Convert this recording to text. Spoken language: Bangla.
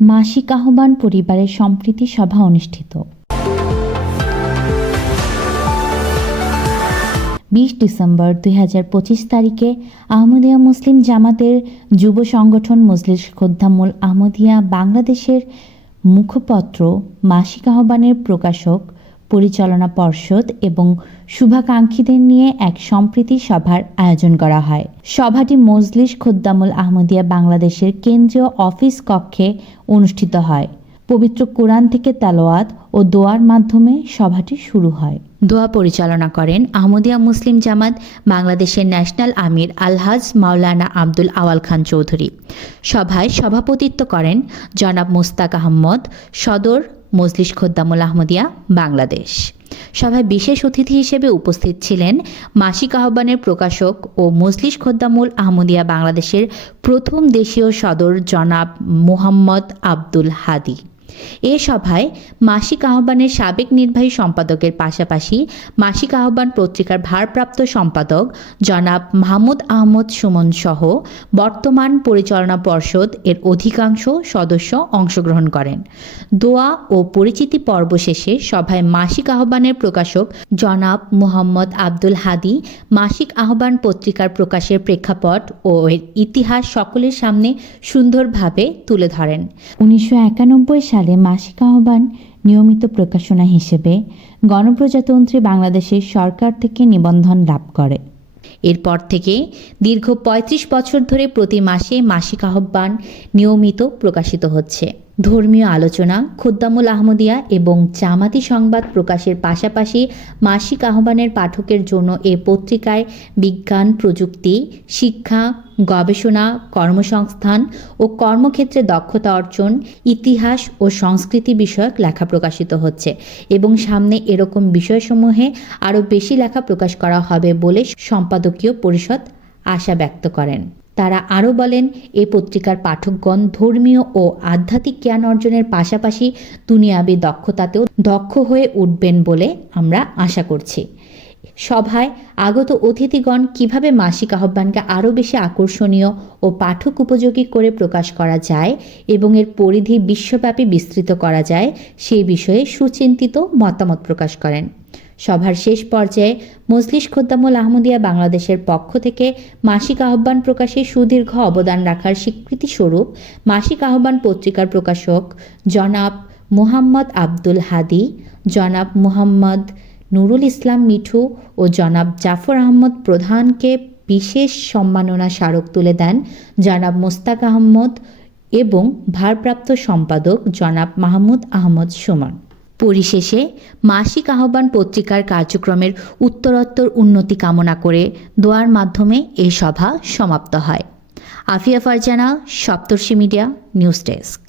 মাসিক আহ্বান পরিবারের সম্প্রীতি সভা অনুষ্ঠিত। 20 ডিসেম্বর 2025 তারিখে আহমদিয়া মুসলিম জামাতের যুব সংগঠন মজলিস খোদ্দামুল আহমদিয়া বাংলাদেশের মুখপত্র মাসিক আহ্বানের প্রকাশক, পরিচালনা পর্ষদ এবং শুভাকাঙ্ক্ষীদের নিয়ে এক সম্প্রীতি সভার আয়োজন করা হয়। সভাটি মজলিস খোদ্দামুল আহমদিয়া বাংলাদেশের কেন্দ্রীয় অফিস কক্ষে অনুষ্ঠিত হয়। পবিত্র কোরআন থেকে তেলাওয়াত ও দোয়ার মাধ্যমে সভাটি শুরু হয়। দোয়া পরিচালনা করেন আহমদিয়া মুসলিম জামাত বাংলাদেশের ন্যাশনাল আমির আলহাজ মাওলানা আব্দুল আওয়াল খান চৌধুরী। সভায় সভাপতিত্ব করেন জনাব মুস্তাক আহমদ, সদর, মজলিস খোদ্দামুল আহমদিয়া বাংলাদেশ। সভায় বিশেষ অতিথি হিসেবে উপস্থিত ছিলেন মাসিক আহ্বানের প্রকাশক ও মজলিস খোদ্দামুল আহমদিয়া বাংলাদেশের প্রথম দেশীয় সদর জনাব মুহাম্মদ আব্দুল হাদি। এ সভায় মাসিক আহ্বানের সাবেক নির্বাহী সম্পাদকের পাশাপাশি মাসিক আহ্বান পত্রিকার ভারপ্রাপ্ত সম্পাদক জনাব মাহমুদ আহমদ সুমন সহ বর্তমান পরিচালনা পর্ষদ এর অধিকাংশ সদস্য অংশগ্রহণ করেন। দোয়া ও পরিচিতি পর্ব শেষে সভায় মাসিক আহ্বানের প্রকাশক জনাব মুহাম্মদ আব্দুল হাদি মাসিক আহ্বান পত্রিকার প্রকাশের প্রেক্ষাপট ও এর ইতিহাস সকলের সামনে সুন্দরভাবে তুলে ধরেন। 1991 সালে মাসিক আহ্বান নিয়মিত প্রকাশনা হিসেবে গণপ্রজাতন্ত্রী বাংলাদেশের সরকার থেকে নিবন্ধন লাভ করে। এরপর থেকে দীর্ঘ 35 বছর ধরে প্রতি মাসে মাসিক আহ্বান নিয়মিত প্রকাশিত হচ্ছে। ধর্মীয় আলোচনা, খোদ্দামুল আহমদিয়া এবং জামাতি সংবাদ প্রকাশের পাশাপাশি মাসিক আহ্বানের পাঠকের জন্য এ পত্রিকায় বিজ্ঞান, প্রযুক্তি, শিক্ষা, গবেষণা, কর্মসংস্থান ও কর্মক্ষেত্রে দক্ষতা অর্জন, ইতিহাস ও সংস্কৃতি বিষয়ক লেখা প্রকাশিত হচ্ছে এবং সামনে এরকম বিষয়সমূহে আরও বেশি লেখা প্রকাশ করা হবে বলে সম্পাদকীয় পরিষদ আশা ব্যক্ত করেন। তারা আরও বলেন, এ পত্রিকার পাঠকগণ ধর্মীয় ও আধ্যাত্মিক জ্ঞান অর্জনের পাশাপাশি দুনিয়াবী দক্ষতাতেও দক্ষ হয়ে উঠবেন বলে আমরা আশা করছি। সভায় আগত অতিথিগণ কিভাবে মাসিক আহ্বানকে আরও বেশি আকর্ষণীয় ও পাঠক উপযোগী করে প্রকাশ করা যায় এবং এর পরিধি বিশ্বব্যাপী বিস্তৃত করা যায় সেই বিষয়ে সুচিন্তিত মতামত প্রকাশ করেন। সভার শেষ পর্যায়ে মজলিস খোদ্দামুল আহমদিয়া বাংলাদেশের পক্ষ থেকে মাসিক আহ্বান প্রকাশে সুদীর্ঘ অবদান রাখার স্বীকৃতিস্বরূপ মাসিক আহ্বান পত্রিকার প্রকাশক জনাব মুহাম্মদ আব্দুল হাদি, জনাব মুহাম্মদ নুরুল ইসলাম মিঠু ও জনাব জাফর আহমদ প্রধানকে বিশেষ সম্মাননা স্মারক তুলে দেন জনাব মুস্তাক আহমদ এবং ভারপ্রাপ্ত সম্পাদক জনাব মাহমুদ আহমদ সুমন। পরিশেষে মাসিক আহ্বান পত্রিকার কার্যক্রমের উত্তরোত্তর উন্নতি কামনা করে দোয়ার মাধ্যমে এই সভা সমাপ্ত হয়। আফিয়া ফারজানা, সপ্তর্ষি মিডিয়া, নিউজ ডেস্ক।